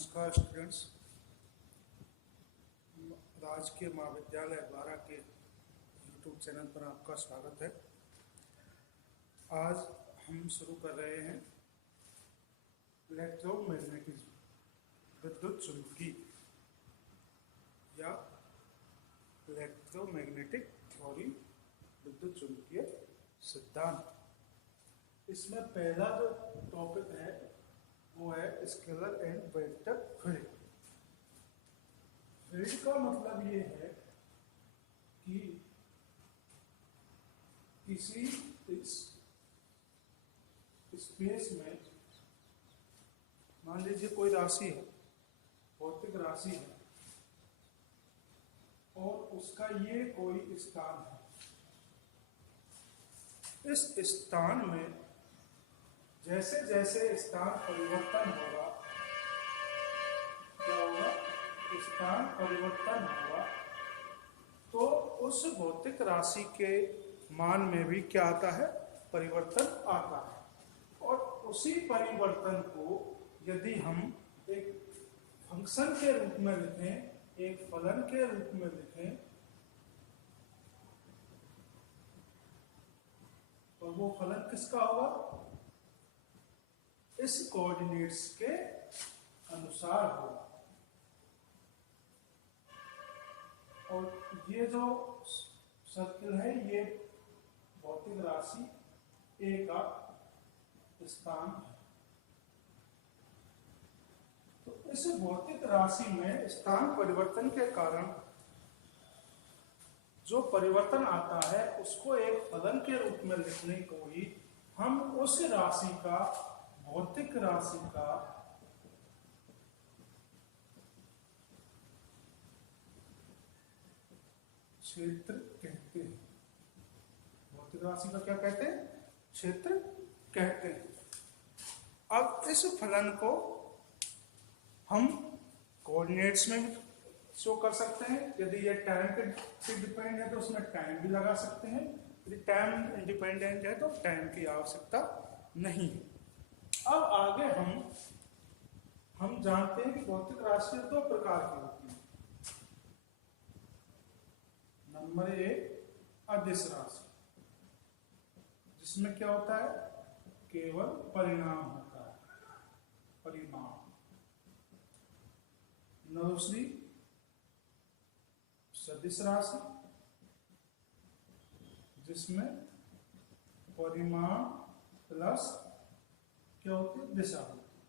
नमस्कार स्टूडेंट्स। राजकीय महाविद्यालय द्वारा के यूट्यूब चैनल पर आपका स्वागत है। आज हम शुरू कर रहे हैं इलेक्ट्रोमैग्नेटिज्म, विद्युत चुंबकीय या इलेक्ट्रोमैग्नेटिक थ्योरी, विद्युत चुंबकीय सिद्धांत। इसमें पहला जो टॉपिक है वो है scalar and vector field. Field का मतलब ये है कि किसी स्पेस में मान लीजिए कोई राशि है, भौतिक राशि है, और उसका ये कोई स्थान है। इस स्थान में जैसे जैसे स्थान परिवर्तन होगा, क्या होगा? स्थान परिवर्तन होगा तो उस भौतिक राशि के मान में भी क्या आता है? परिवर्तन आता है। और उसी परिवर्तन को यदि हम एक फंक्शन के रूप में लिखें, एक फलन के रूप में लिखें, और वो फलन किसका होगा? इस कोऑर्डिनेट्स के अनुसार होगा। और ये जो सर्किल है ये भौतिक राशि ए का स्थान है। तो इस भौतिक राशि में स्थान परिवर्तन के कारण जो परिवर्तन आता है उसको एक फलन के रूप में लिखने को ही हम उस राशि का, भौतिक राशि का क्षेत्र कहते हैं। भौतिक राशि का क्या कहते हैं? क्षेत्र कहते हैं। अब इस फलन को हम कोऑर्डिनेट्स में भी शो कर सकते हैं। यदि ये टाइम पे डिपेंड है तो उसमें टाइम भी लगा सकते हैं। यदि टाइम इंडिपेंडेंट है तो टाइम की आवश्यकता नहीं है। अब आगे हम जानते हैं कि भौतिक राशि दो प्रकार की होती है। नंबर एक, अदिश राशि, जिसमें क्या होता है? केवल परिणाम होता है, परिमाण। दूसरी सदिश राशि, जिसमें परिमाण प्लस क्या होती है? दिशा होती है।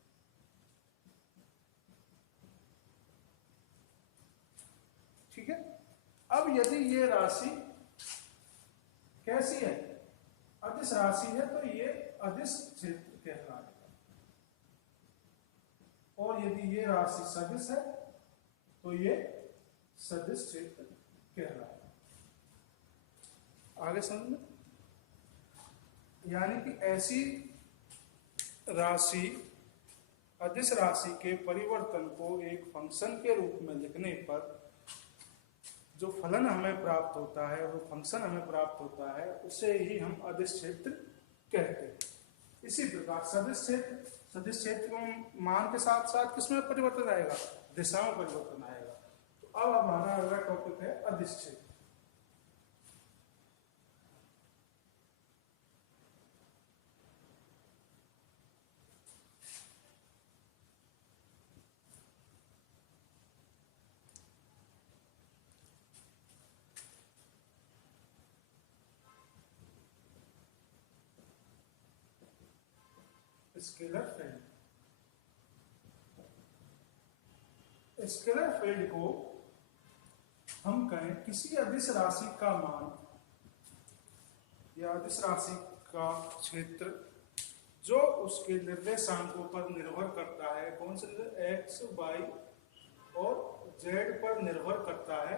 ठीक है। अब यदि ये राशि कैसी है? अदिश राशि है तो ये अदिश क्षेत्र कहलाएगा। और यदि ये राशि सदिश है तो ये सदिश क्षेत्र कहलाएगा। आगे समझ में? यानी कि ऐसी राशि, अदिश राशि के परिवर्तन को एक फंक्शन के रूप में लिखने पर जो फलन हमें प्राप्त होता है, वो फंक्शन हमें प्राप्त होता है, उसे ही हम अदिश क्षेत्र कहते हैं। इसी प्रकार सदिश क्षेत्र में मान के साथ साथ किसमें परिवर्तन आएगा? दिशा में परिवर्तन आएगा। तो अब हमारा अगला टॉपिक है अदिश क्षेत्र। Scalar field. स्केलर फील्ड को हम कहें किसी अदिश राशि का मान या अदिश राशि का क्षेत्र जो उसके निर्देशांकों पर निर्भर करता है। कौन से? एक्स, वाई और जेड पर निर्भर करता है।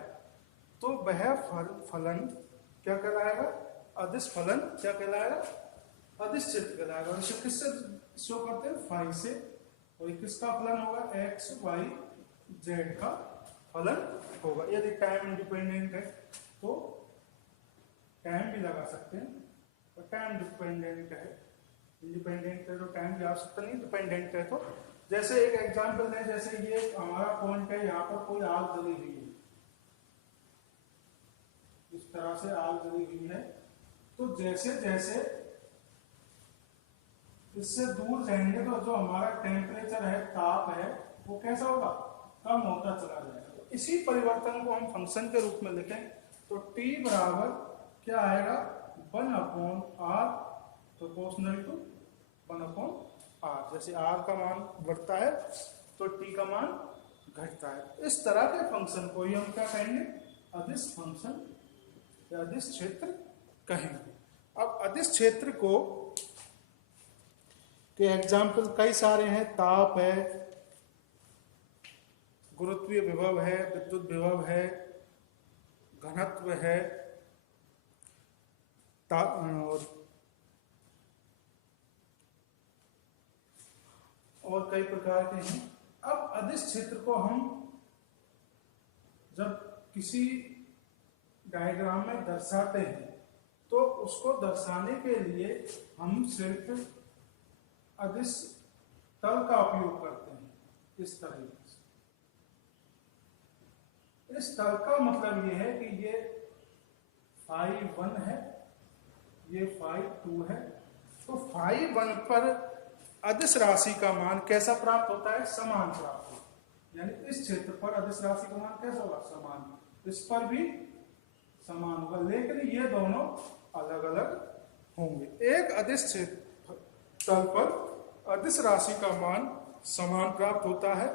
तो वह फलन क्या कहलाएगा? अदिश फलन क्या कहलाएगा? अदिश क्षेत्र कहलाएगा। इसे किससे शो करते हैं? फाई से। और किसका फलन होगा? एक्स, वाई, जेड का फलन होगा। यदि टाइम इंडिपेंडेंट है तो टाइम भी लगा सकते हैं, और टाइम डिपेंडेंट है, इंडिपेंडेंट है तो टाइम की आवश्यकता नहीं, डिपेंडेंट है तो जैसे एक एग्जांपल दें, जैसे ये हमारा पॉइंट है, यहाँ पर कोई आग जली हुई है, इस तरह से आग जली हुई है। तो जैसे जैसे इससे दूर जाएंगे तो जो हमारा टेम्परेचर है, ताप है, वो कैसा होगा, कम होता चला जाएगा। तो इसी परिवर्तन को हम फंक्शन के रूप में लिखें तो t बराबर क्या आएगा, 1/r प्रोपोर्शनल टू 1/r। जैसे r का मान बढ़ता है तो t का मान घटता है। इस तरह के फंक्शन को ही हम क्या कहेंगे, अदिश फंक्शन या अदिश क्षेत्र कहेंगे। अब अदिश क्षेत्र को के एग्जाम्पल कई सारे हैं। ताप है, गुरुत्वीय विभव है, विद्युत विभव है, घनत्व है, और कई प्रकार के हैं। अब अदिश क्षेत्र को हम जब किसी डायग्राम में दर्शाते हैं तो उसको दर्शाने के लिए हम सिर्फ अदिश तल का उपयोग करते हैं, इस तरीके से। इस तल का मतलब ये है कि ये φ1 है, ये φ2 है। तो φ1 पर अदिश राशि का मान कैसा प्राप्त होता है, समान प्राप्त होता है। यानी इस क्षेत्र पर अदिश राशि का मान कैसा होगा, समान। इस पर भी समान होगा, लेकिन ये दोनों अलग अलग होंगे। एक अदिश क्षेत्र तल पर अदिश राशि का मान समान प्राप्त होता है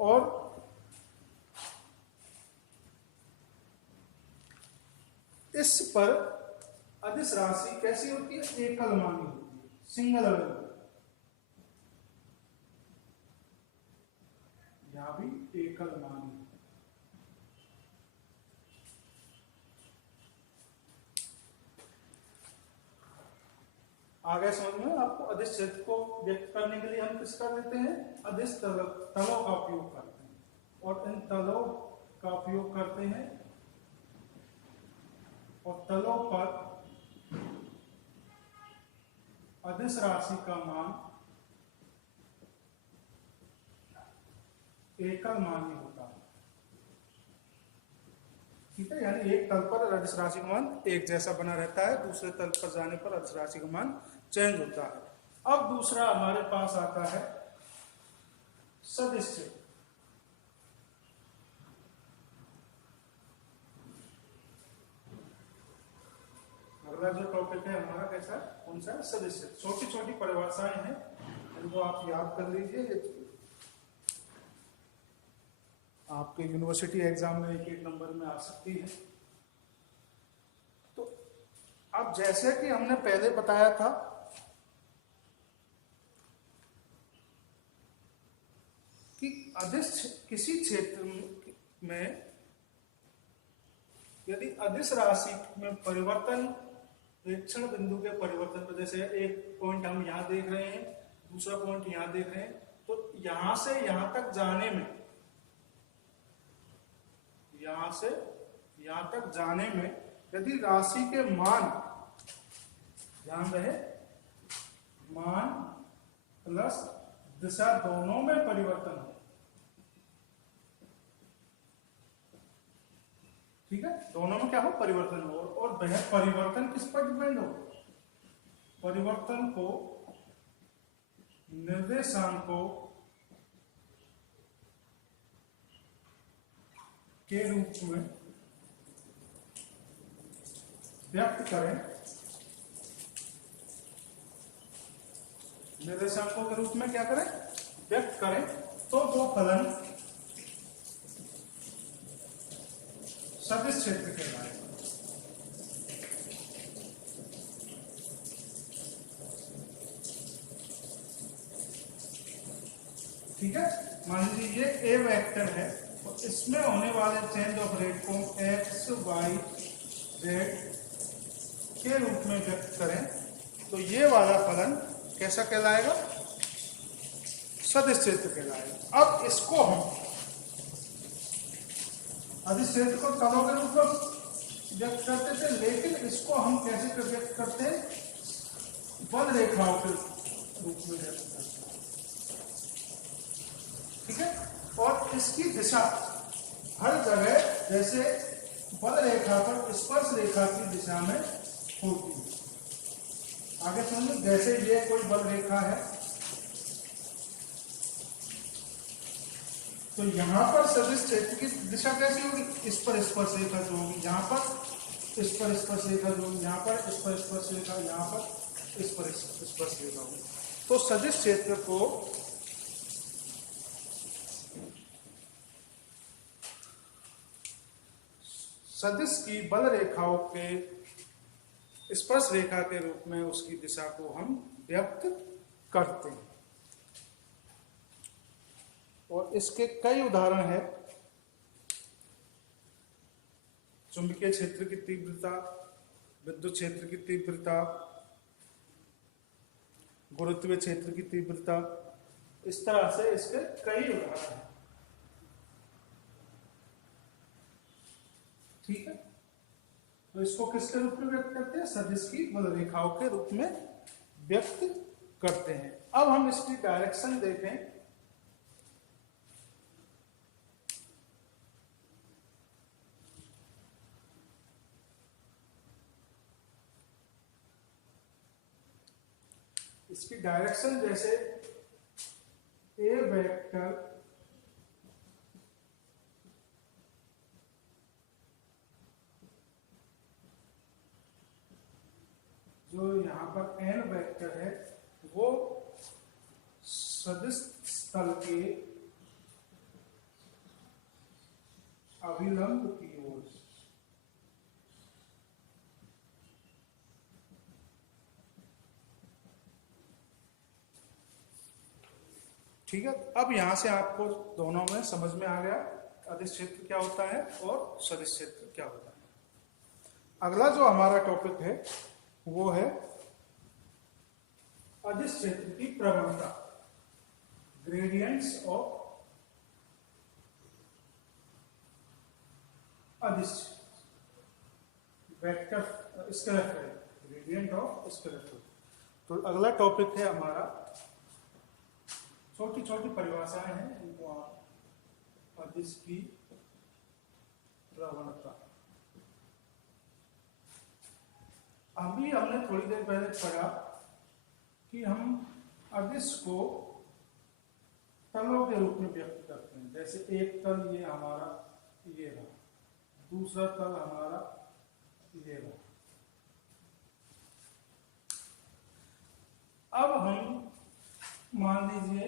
और इस पर अदिश राशि कैसी होती है, एकल मानी होती है, सिंगल वैल्यू। यहां भी एकल मानी। आगे समझ में आपको। अदिश क्षेत्र को व्यक्त करने के लिए हम किसका लेते हैं, अदिश तलों का उपयोग करते हैं, और इन तलों का उपयोग करते हैं और तलों पर अदिश राशि का मान एकल मानी होता है। ठीक है, यानी एक तल पर अदिश राशि का मान एक जैसा बना रहता है, दूसरे तल पर जाने पर अदिश राशि का मान चेंज होता है। अब दूसरा हमारे पास आता है सदिश क्षेत्र। अगला जो टॉपिक है हमारा कैसा, कौन सा, सदिश क्षेत्र। छोटी छोटी परिभाषाएं हैं, इनको आप याद कर लीजिए, आपके यूनिवर्सिटी एग्जाम में एक नंबर में आ सकती है। तो अब जैसे कि हमने पहले बताया था कि अदिश किसी क्षेत्र में यदि अदिश राशि में परिवर्तन, एक क्षण बिंदु के परिवर्तन पर, जैसे एक पॉइंट हम यहां देख रहे हैं, दूसरा पॉइंट यहां देख रहे हैं, तो यहां से यहां तक जाने में, यहां से यहां तक जाने में यदि राशि के मान, ध्यान रहे, मान प्लस दिशा दोनों में परिवर्तन हो। ठीक है, दोनों में क्या हो, परिवर्तन हो। और वह परिवर्तन किस पर डिपेंड हो, परिवर्तन को निर्देशांकों के रूप में व्यक्त करें, निर्देशांकों के रूप में क्या करें, व्यक्त करें, तो वो फलन सदिश क्षेत्र कहलाएगा। ठीक है, मान लीजिए ये ए वेक्टर है, तो इसमें होने वाले चेंज ऑफ रेट को एक्स वाई जेड के रूप में व्यक्त करें तो ये वाला फलन कैसा कहलाएगा, सदिश क्षेत्र कहलाएगा। अब इसको हम अदिश क्षेत्र को तलों के रूप में व्यक्त करते थे, लेकिन इसको हम कैसे व्यक्त करते हैं, बल रेखाओं के रूप में व्यक्त करते हैं। ठीक है। और इसकी दिशा हर जगह जैसे बल रेखा पर स्पर्श रेखा की दिशा में होती है। आगे समझो, जैसे ये कोई बल रेखा है तो यहाँ पर सदिश क्षेत्र की दिशा कैसी होगी, इस पर स्पर्श रेखा जो होगी, यहाँ पर इस पर स्पर्श रेखा जो होगी, यहाँ पर इस पर स्पर्श रेखा, यहाँ पर इस पर स्पर्श रेखा होगी। तो सदिश क्षेत्र को सदिश की बल रेखाओं के स्पर्श रेखा के रूप में उसकी दिशा को हम व्यक्त करते हैं। और इसके कई उदाहरण है। चुंबकीय क्षेत्र की तीव्रता, विद्युत क्षेत्र की तीव्रता, गुरुत्वीय क्षेत्र की तीव्रता, इस तरह से इसके कई उदाहरण हैं। ठीक है, तो इसको किसके रूप में व्यक्त करते हैं, सदिश की बल रेखाओं के रूप में व्यक्त करते हैं। अब हम इसकी डायरेक्शन देखें। इसकी डायरेक्शन जैसे ए वेक्टर जो यहाँ पर एन वेक्टर है वो सदिश तल के अभिलंब की ओर, ठीक है। अब यहां से आपको दोनों में समझ में आ गया अदिश क्षेत्र क्या होता है और सदिश क्षेत्र क्या होता है। अगला जो हमारा टॉपिक है वो है अदिश क्षेत्र की प्रवणता, ग्रेडियंट्स ऑफ अदिश vector scalar, gradient of scalar. तो अगला टॉपिक है हमारा, छोटी छोटी परिभाषाएं हैं, इनको आप अदिश की प्रवणता। अभी हमने थोड़ी देर पहले पढ़ा कि हम अदिश को तलों के रूप में व्यक्त करते हैं। जैसे एक तल ये हमारा ये रहा, दूसरा तल हमारा ये रहा। अब हम मान लीजिए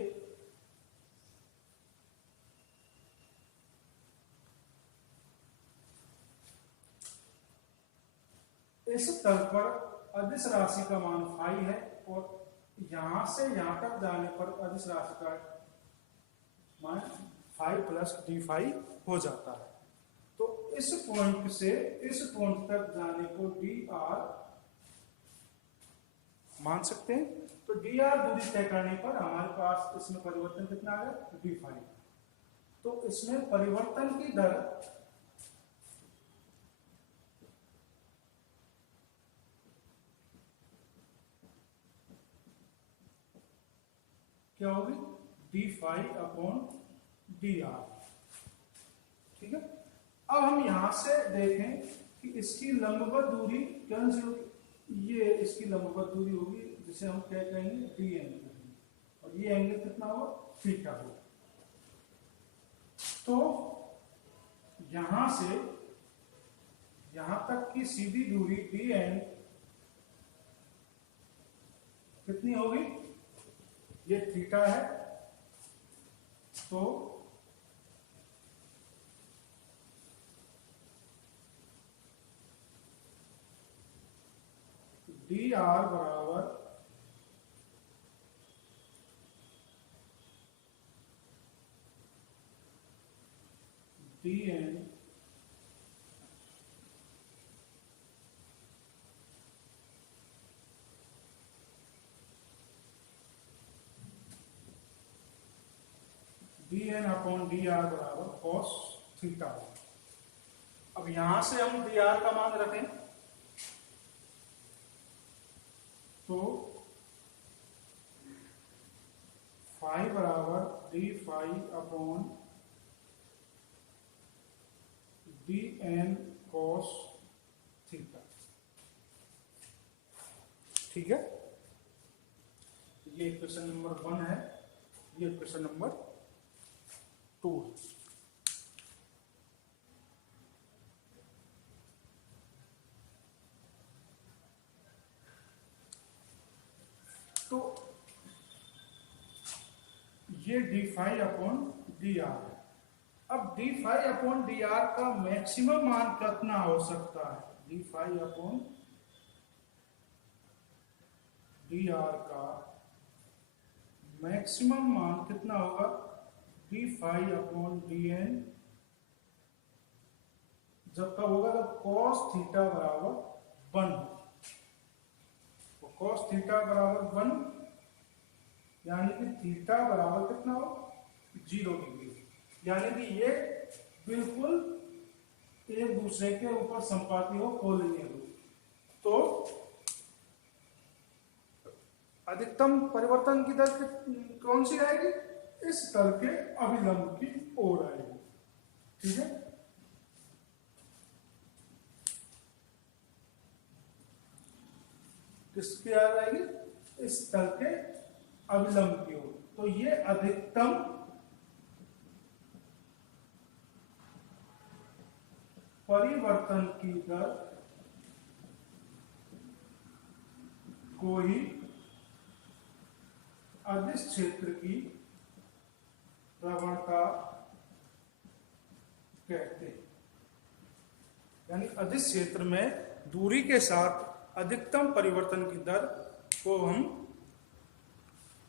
इस तल पर अदिश राशि का मान फाई है और यहां से यहां तक जाने पर अदिश राशि का मान फाई प्लस डी फाई हो जाता है। तो इस पॉइंट से इस पॉइंट तक जाने को डी आर मान सकते हैं। तो डी आर दूरी तय करने पर हमारे पास इसमें परिवर्तन कितना आ गया, डी फाई। तो इसमें परिवर्तन की दर क्या होगी, d phi upon d r. ठीक है। अब हम यहां से देखें कि इसकी लंबवत दूरी कौन सी होगी, ये इसकी लंबवत दूरी होगी जिसे हम क्या कहेंगे, डी एंगल, और ये एंगल कितना होगा, थीटा होगा। तो यहां से यहां तक की सीधी दूरी डी एन कितनी होगी, ये थीटा है। तो डी आर बराबर d n d n upon d r बराबर कॉस थीटा। अब यहां से हम डी आर का मान रखें तो फाई बराबर d phi upon d n cos theta. ठीक है, ये क्वेश्चन नंबर 1 है, ये क्वेश्चन नंबर 2 है। तो ये d phi upon d r है। अब d phi upon d r का मैक्सिमम मान कितना हो सकता है? D phi upon d r का मैक्सिमम मान कितना होगा? D phi upon d n जब कब होगा? जब कॉस थीटा बराबर 1। तो कॉस थीटा बराबर 1 यानी कि थीटा बराबर कितना हो? 0 डिग्री। यानी कि ये बिल्कुल एक दूसरे के ऊपर संपाती हो, कोलिनियर हो। तो अधिकतम परिवर्तन की दर कौन सी आएगी? इस तल के अभिलंब की ओर आएगी। ठीक है, किसकी ओर आएगी? इस तल के अभिलंब की ओर। तो ये अधिकतम परिवर्तन की दर को ही अदिश क्षेत्र की प्रवणता कहते हैं। यानी अदिश क्षेत्र में दूरी के साथ अधिकतम परिवर्तन की दर को हम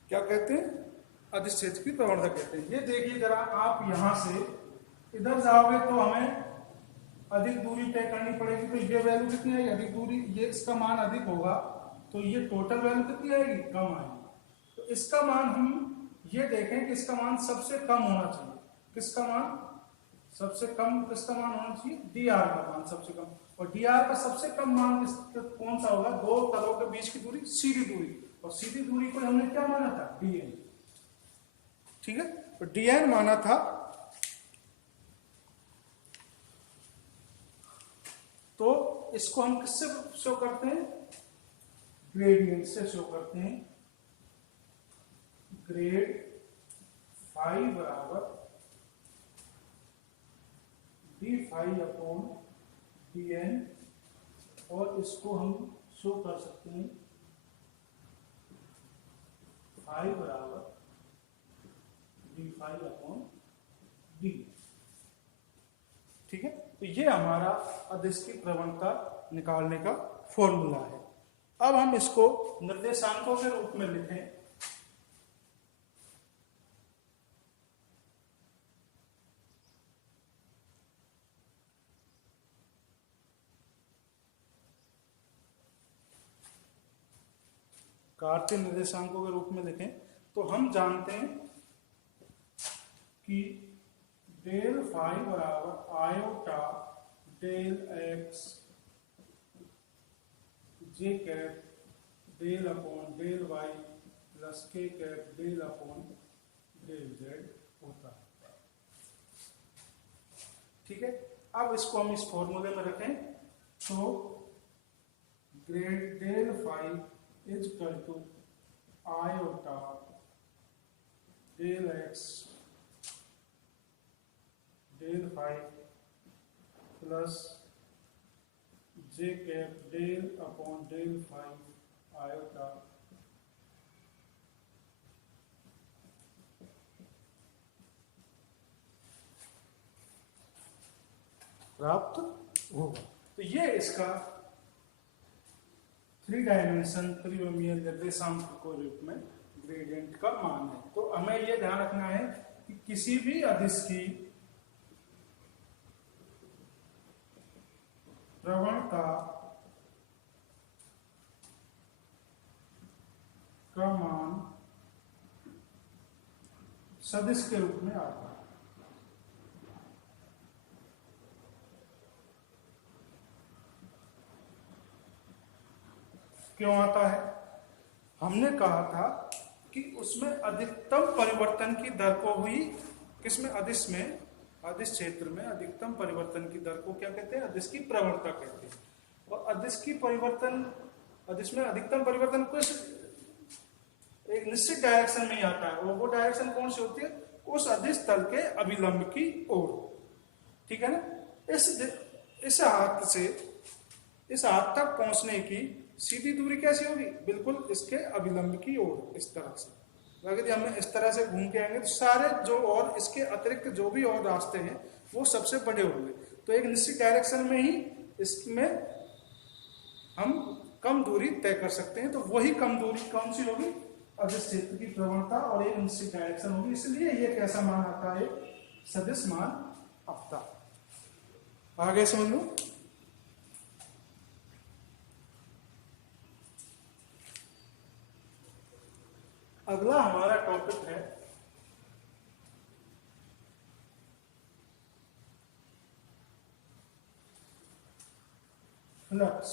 क्या कहते हैं? अदिश क्षेत्र की प्रवणता कहते हैं। ये देखिए जरा, आप यहां से इधर जाओगे तो हमें अधिक दूरी तय करनी पड़ेगी। तो ये वैल्यू कितनी आएगी? अधिक दूरी, ये इसका मान अधिक होगा तो ये टोटल वैल्यू कितनी आएगी? कम आएगी। तो इसका मान हम ये देखें कि इसका मान सबसे कम होना चाहिए। किसका मान सबसे कम? किसका मान होना चाहिए? डी आर का मान सबसे कम। और डी आर का सबसे कम मान कौन सा होगा? दो तलों के बीच की दूरी, सीधी दूरी। और सीधी दूरी को हमने क्या माना था? D n. ठीक है, तो डी एन माना था। तो इसको हम किससे शो करते हैं? ग्रेडियंट से शो करते हैं। ग्रेड फाई बराबर d phi upon d n, और इसको हम शो कर सकते हैं फाई बराबर डी फाई अपॉन डी। ठीक है, तो ये हमारा अदिश की प्रवणता निकालने का फॉर्मूला है। अब हम इसको निर्देशांकों के रूप में लिखें। कार्तीय निर्देशांकों के रूप में लिखें तो हम जानते हैं कि डेल फाई बराबर iota del X J cap del upon del Y plus K cap del upon del Z होता है। ठीक है, अब इसको हम इस फॉर्मूले में रखें तो grad del phi is equal to iota del x del phi plus j cap del upon del phi iota प्राप्त होगा। तो ये इसका 3 डायमेंशन त्रिविमीय निर्देशांक के रूप में ग्रेडियंट का मान है। तो हमें यह ध्यान रखना है कि किसी भी अदिश की प्रवणता का मान सदिश के रूप में आता है। क्यों आता है? हमने कहा था कि उसमें अधिकतम परिवर्तन की दर को हुई, किसमें, अदिश में, अदिश क्षेत्र में अधिकतम परिवर्तन की दर को क्या कहते हैं, अदिश की प्रवणता कहते हैं। और अदिश की परिवर्तन, अदिश में अधिकतम परिवर्तन कुछ एक निश्चित डायरेक्शन में ही आता है, और वो डायरेक्शन कौन सी होती है, उस अदिश तल के अभिलंब की ओर, ठीक है ना। इस हाथ से इस हाथ तक पहुंचने की सीधी दूरी कैसी होगी, बिल्कुल इसके अभिलंब की ओर, इस तरह से। अगर हम इस तरह से घूम के आएंगे तो सारे जो और इसके अतिरिक्त जो भी और रास्ते हैं वो सबसे बड़े होंगे। तो एक निश्चित डायरेक्शन में ही इसमें हम कम दूरी तय कर सकते हैं। तो वही कम दूरी कौन सी होगी, अदिश क्षेत्र की प्रवणता, और एक निश्चित डायरेक्शन होगी। इसलिए ये कैसा मान आता है, सदिश मान आता। आगे समझ लो। अगला हमारा टॉपिक है फ्लक्स।